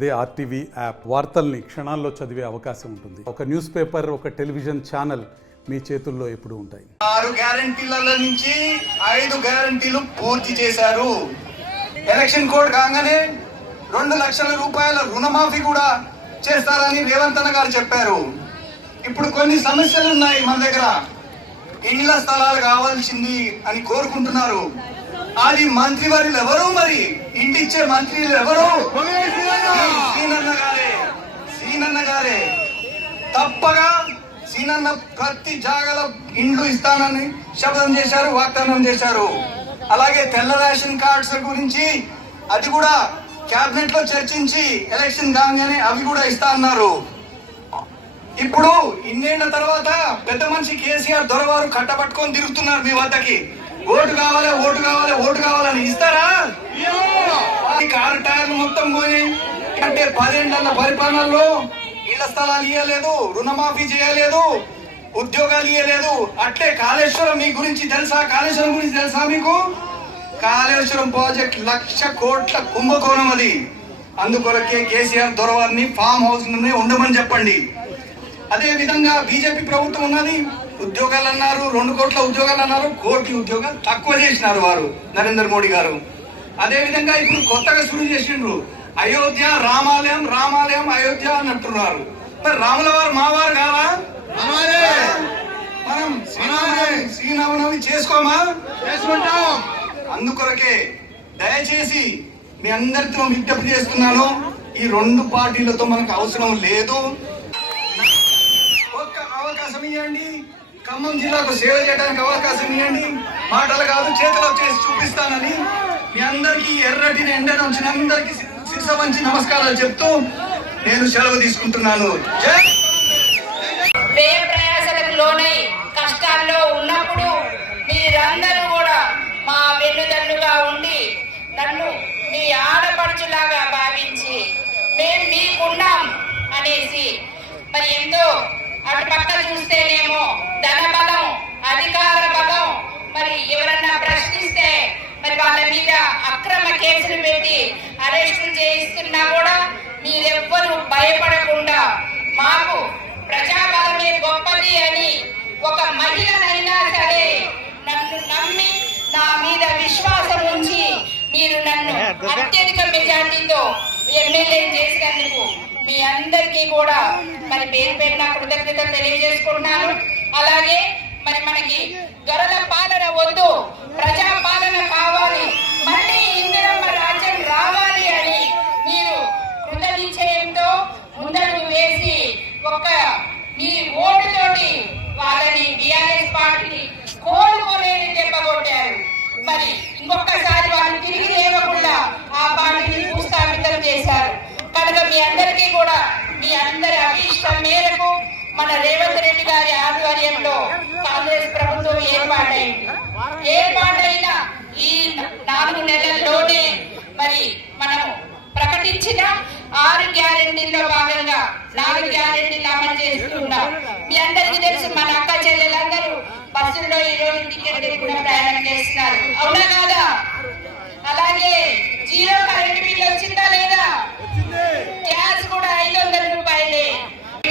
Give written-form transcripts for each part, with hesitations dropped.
అదే RTV app వార్తల్ని క్షణాల్లో చదివే అవకాశం ఉంటుంది. ఒక న్యూస్ పేపర్, ఒక టెలివిజన్ ఛానల్ మీ చేతుల్లో ఎప్పుడు ఉంటాయి. 6 గ్యారంటీల నుంచి 5 గ్యారంటీలు పూర్తి చేశారు. ఎలక్షన్ కోడ్ కాగానే 2 లక్షల రూపాయల రుణమాఫీ కూడా చేస్తారని రేవంత్ అన్న గారు చెప్పారు. ఇప్పుడు కొన్ని సమస్యలు ఉన్నాయి మన దగ్గర. ఇళ్ల స్థలాలు కావాల్సింది అని కోరుకుంటున్నారు. అది మంత్రివర్యులు ఎవరు? మరి ఇంటిచ్చే మంత్రులు ఎవరు? సీనన్న గారే. తప్పగా సీనన్న ప్రతి జాగాలో ఇండ్లు ఇస్తానని శపథం చేశారు, వాగ్దానం చేశారు. అలాగే తెల్ల రేషన్ కార్డ్స్ గురించి అది కూడా కేబినెట్ లో చర్చించి ఎలక్షన్ కాగానే అవి కూడా ఇస్తా అన్నారు. ఇప్పుడు ఇన్నేళ్ల తర్వాత పెద్ద మనిషి కేసీఆర్ దొరవారు కట్టబట్టుకొని తిరుగుతున్నారు మీ వద్దకి. ఓటు కావాలి, ఓటు కావాలి, ఓటు కావాలని ఇస్తారా? 6 టైర్లు మొత్తం పోయి అంటే 10 ఏళ్ల పరిపాలనలో ఇళ్ల స్థలాలు ఇవ్వలేదు, రుణమాఫీ చేయలేదు, ఉద్యోగాలు ఇవ్వలేదు. అట్లే కాళేశ్వరం మీ గురించి తెలుసా? కాళేశ్వరం గురించి తెలుసా మీకు? కాళేశ్వరం ప్రాజెక్ట్ 1,00,000 కోట్ల కుంభకోణం అది. అందుకొరకే కేసీఆర్ దొరవారిని ఫామ్ హౌస్ నుండి ఉండమని చెప్పండి. అదే విధంగా బీజేపీ ప్రభుత్వం ఉన్నది. ఉద్యోగాలు అన్నారు, 2 కోట్ల ఉద్యోగాలు అన్నారు, 1 కోటి ఉద్యోగాలు తక్కువ చేసినారు వారు నరేంద్ర మోడీ గారు. అదే విధంగా ఇప్పుడు కొత్తగా శురు చేసిండ్రు. అయోధ్య రామాలయం, రామాలయం అయోధ్య అని అంటున్నారు. మరి రాముల వారు మావారు కావా? మనం శ్రీరామనవమి చేసుకోమా? చేసుకుంటాం. అందుకొరకే దయచేసి మీ అందరితో విజ్ఞప్తి చేస్తున్నాను, ఈ 2 పార్టీలతో మనకు అవసరం లేదు. ఒక్క అవకాశం ఇవ్వండి, ఖమ్మం జిల్లాకు సేవ చేయడానికి అవకాశం ఇవ్వండి. మాటలు కాదు, చేతులు చేసి చూపిస్తానని మీ అందరికీ ఎర్రటి ఎండ నుంచి అందరికీ శిరస వంచి నమస్కారాలు చెప్తూ నేను సెలవు తీసుకుంటున్నాను. ప్రయాసలకు లోనై కష్టాల్లో ఉన్నప్పుడు మీరందరూ కూడా మా వెన్నుదన్నుగా ఉండి నన్ను మీ ఆడపడుచులాగా భావించి మేము మీకున్నాం అనేసి మరి ఎంతో అటు పక్క చూస్తేనేమో ధన బలం, అధికార బలం, మరి ఎవరన్నా ప్రశ్నిస్తే మరి వాళ్ళ మీద అక్రమ కేసులు పెట్టి అరెస్టులు చేయిస్తున్నా కూడా మీరెవ్వరూ భయపడకుండా మాకు ప్రజాబలమే గొప్పది అని ఒక మహిళనైనా సరే నన్ను నమ్మి నా మీద విశ్వాసం ఉంచి మీరు నన్ను అత్యధిక మెజార్టీతో ఎమ్మెల్యే చేసినందుకు మీ అందరికీ కూడా మరి పేరు పేరున కృతజ్ఞత తెలియజేసుకుంటున్నాను. అలాగే మరి మనకి దొరల పాలన వద్దు, ప్రజా పాలన కావాలి, మళ్ళీ ఇందిరమ్మ రాజ్యం రావాలి అని మీరు కృత నిశ్చయంతో ముందడుగు వేసి ఒక మీ ఓటుతోటి వాళ్ళని బీఆర్ఎస్ పార్టీని కోలుకోలేని దెబ్బ కొట్టారు. మరి ఇంకొకసారి వాళ్ళు తిరిగి లేవకుండా ఆ పార్టీని భూస్థాపితం చేశారు. కనుక మీ అందరికీ కూడా మీ అందరి అభీష్టం మేరకు మన రేవంత్ రెడ్డి గారి ఆధ్వర్యంలో కాంగ్రెస్ ప్రభుత్వం ఏర్పాటైన ఈ 4 నెలల్లోనే మరి మనం ప్రకటించిన 6 గ్యారెంటీల్లో భాగంగా 4 గ్యారెంటీలు అమలు చేస్తున్నాం. మీ అందరికీ తెలుసు, మన అక్క చెల్లెలందరూ బస్సుల్లో ఈరోజు టికెట్ కూడా ప్రయాణం చేస్తున్నారు, అవునా కాదా? అలాగే 0 కరెంట్ బిల్ వచ్చిందా లేదా? గ్యాస్ కూడా 500 రూపాయలే.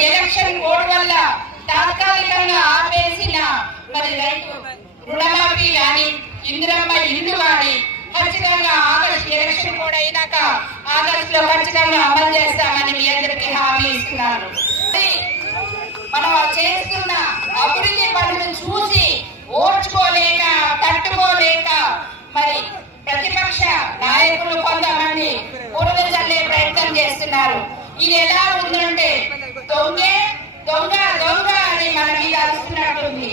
ఎలక్షన్ కోడ్ వల్ల తాత్కాలికంగా ఆపేసిన మరి రైతు రుణమాఫీ కానీ, ఇందిరమ్మ ఇల్లు కానీ ఖచ్చితంగా ఆగస్టు ఎలక్షన్ కోడ్ అయినాక ఆగస్టులో ఖచ్చితంగా అమలు చేస్తామని మీ అందరికీ హామీ ఇస్తున్నాను. మనం చేస్తున్న అభివృద్ధి పనులు చూసి ఓర్చుకోలేక, తట్టుకోలేక మరి ప్రతిపక్ష నాయకులు కొంతమంది బురద చల్లే ప్రయత్నం చేస్తున్నారు. ఇది ఎలా ఉందంటే దొంగే దొంగ దొంగ అని మన మీద అరుస్తున్నట్టుంది.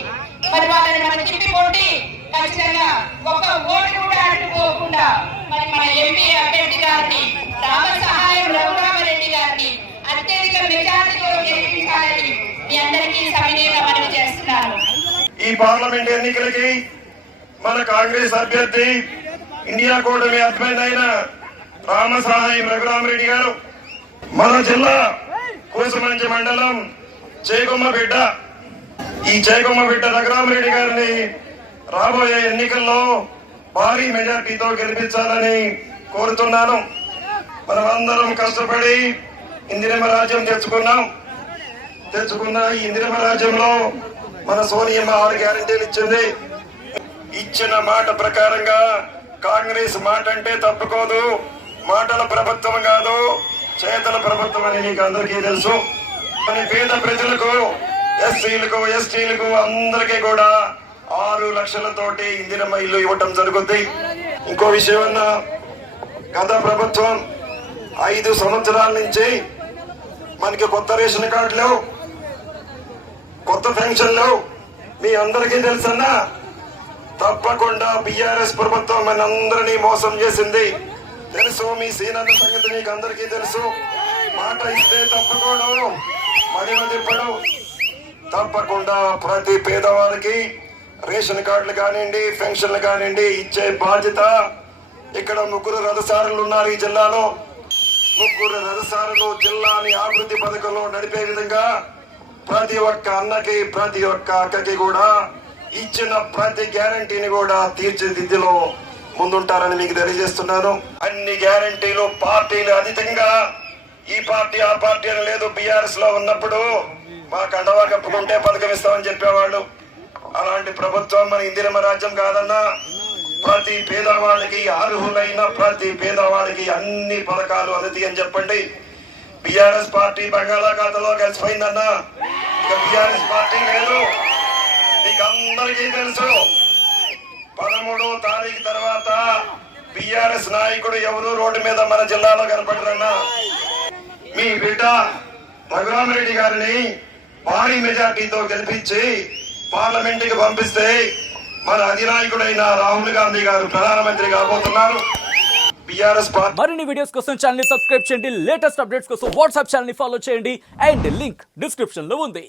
మరి వాళ్ళని మనం తిప్పి కొట్టి ఖచ్చితంగా ఒక ఓటు కూడా అడ్డుకోకుండా మరి మన ఎంపీ అభ్యర్థి గారిని రామసహాయం రఘురామరెడ్డి గారిని అత్యధిక మెజార్టీతో గెలిపించాలని మీ అందరికీ సవినయంగా మనవి చేస్తున్నాను. ఈ పార్లమెంట్ ఎన్నికలకి మన కాంగ్రెస్ అభ్యర్థి ఇండియా కూటమి అభ్యర్థి రామసహాయం రఘురామరెడ్డి గారు మన జిల్లా కూసుమంచి మండలం చేకొమ్మబిడ్డ, ఈ చేకొమ్మబిడ్డ రఘురామరెడ్డి గారిని రాబోయే ఎన్నికల్లో భారీ మెజార్టీతో గెలిపించాలని కోరుతున్నాను. మనం అందరం కష్టపడి ఇందిరమ్మ రాజ్యం తెచ్చుకున్న ఈ ఇందిరమ్మ రాజ్యంలో మన సోనియమ్మ 6 గ్యారెంటీలు ఇచ్చింది. ఇచ్చిన మాట ప్రకారంగా కాంగ్రెస్ మాట అంటే తప్పుకోదు. మాటల ప్రభుత్వం కాదు, చేతల ప్రభుత్వం అని మీకు అందరికీ తెలుసు. మన పేద ప్రజలకు, ఎస్సీలకు, ఎస్టీలకు అందరికీ కూడా 6 లక్షలతోటి ఇందిరమ్మ ఇల్లు ఇవ్వటం జరుగుద్ది. ఇంకో విషయం అన్నా, గత ప్రభుత్వం 5 సంవత్సరాల నుంచి మనకి కొత్త రేషన్ కార్డు లేవు, కొత్త పెన్షన్ లేవు. మీ అందరికీ తెలుసన్నా, తప్పకుండా బిఆర్ఎస్ ప్రభుత్వం మన అందరినీ మోసం చేసింది. తెలుసు, మీ సీనన్న సంగతి మీకు అందరికీ తెలుసు. మాట ఇస్తే తప్పకోడు, మదిమదిప్పడు. తప్పకుండా ప్రతి పేదవారికి రేషన్ కార్డులు కానివ్వండి, పెన్షన్లు కానివ్వండి ఇచ్చే బాధ్యత. ఇక్కడ 3 రథసారులు ఉన్నారు ఈ జిల్లాలో. 3 రథసారులు జిల్లాని అభివృద్ధి పథకంలో నడిపే విధంగా ప్రతి ఒక్క అన్నకి, ప్రతి ఒక్క అక్కకి కూడా ఇచ్చిన ప్రతి గ్యారంటీని కూడా తీర్చిదిద్దులో ముందుంటారని మీకు తెలియజేస్తున్నాను. అన్ని గ్యారంటీలు పార్టీలు అతీతంగా, ఈ పార్టీ ఆ పార్టీ అని లేదు. బీఆర్ఎస్ లో ఉన్నప్పుడు మా కండవా కప్పుకుంటే పథకం ఇస్తామని చెప్పేవాళ్ళు. అలాంటి ప్రభుత్వం మన ఇందిరమ్మ రాజ్యం కాదన్నా. ప్రతి పేదవాడికి, అర్హులైన ప్రతి పేదవాడికి అన్ని పథకాలు అందుతాయి అని చెప్పండి. బీఆర్ఎస్ పార్టీ బంగాళాఖాతంలో కలిసిపోయిందన్నా. ఇక బీఆర్ఎస్ పార్టీ లేదు, మీకు అందరికీ తెలుసు. 13వ తారీఖు తర్వాత బీఆర్ఎస్ నాయకుడు ఎవరు రోడ్డు మీద మన జిల్లాలో కనపడరన్నా. మీ బిడ్డ రఘురామరెడ్డి గారిని భారీ మెజార్టీతో గెలిపించి పార్లమెంట్ కి పంపిస్తే మన అధినాయకుడైన రాహుల్ గాంధీ గారు ప్రధానమంత్రి కాబోతున్నారు. బీఆర్ఎస్ పార్టీ మరిన్ని వీడియోస్ కోసం ఛానల్ ని సబ్స్క్రైబ్ చేయండి. లేటెస్ట్ అప్డేట్స్ కోసం వాట్సాప్ ఛానల్ ని ఫాలో చేయండి. అండ్ లింక్ డిస్క్రిప్షన్ లో ఉంది.